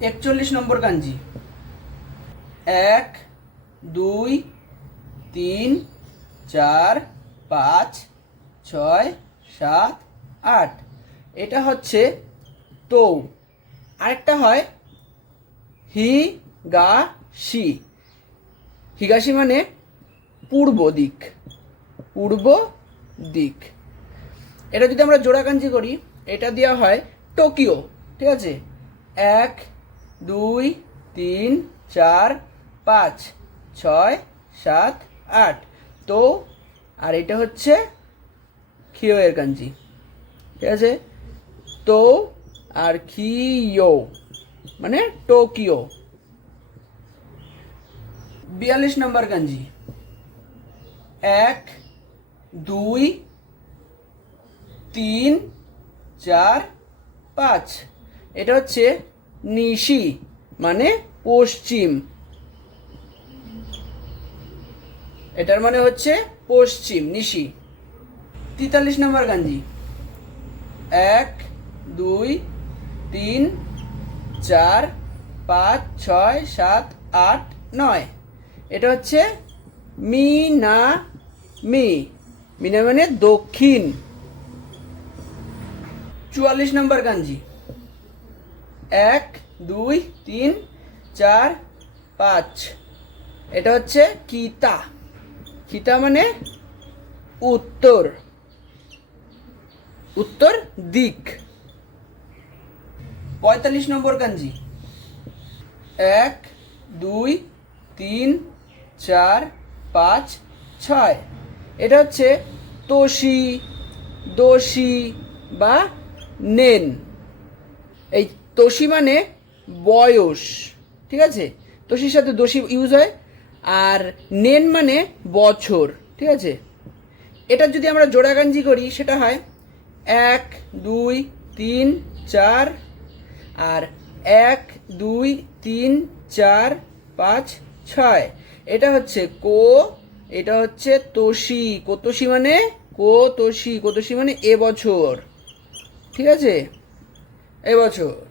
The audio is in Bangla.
একচল্লিশ নম্বর কাঞ্জি এক, দুই, তিন, চার, পাঁচ, ছয়, সাত, আট। এটা হচ্ছে তো আরেকটা হয় হি, গা সি হিগাসি মানে পূর্ব দিক। পূর্ব দিক। এটা যদি আমরা জোড়াকাঞ্জি করি, এটা দেওয়া হয় টোকিও। ঠিক আছে? এক দুই, তিন, চার, পাঁচ, ছয়, সাত, আট। তো, আর এটা হচ্ছে খিওয়ের কাঞ্জি ঠিক আছে? তো, আর খিও মানে টোকিও। বিয়াল্লিশ নম্বর কাঞ্জি এক, দুই, তিন, চার, পাঁচ। এটা হচ্ছে নিশি মানে পশ্চিম। এটার মানে হচ্ছে পশ্চিম, নিশি। তেতাল্লিশ নম্বর গাঞ্জি এক, দুই, তিন, চার, পাঁচ, ছয়, সাত, আট, নয়। এটা হচ্ছে মি না মি। মিনা মানে দক্ষিণ। চুয়াল্লিশ নম্বর গাঞ্জি এক, দুই, তিন, চার, পাঁচ। এটা হচ্ছে কিতা। কিতা মানে উত্তর। উত্তর দিক। পঁয়তাল্লিশ নম্বর কাঞ্জি এক, দুই, তিন, চার, পাঁচ, ছয়। এটা হচ্ছে তোষি, দোষী বা নেন। এই তোষি মানে বয়স, ঠিক আছে? তোষির সাথে দোষী ইউজ হয়, আর নেন মানে বছর, ঠিক আছে? এটা যদি আমরা জোড়াগাঞ্জি করি, সেটা হয় এক, দুই, তিন, চার, আর এক, দুই, তিন, চার, পাঁচ, ছয়। এটা হচ্ছে কো, এটা হচ্ছে তোষি। কোতোষি মানে কোতোষি কোতোষি মানে এবছর, ঠিক আছে? এবছর।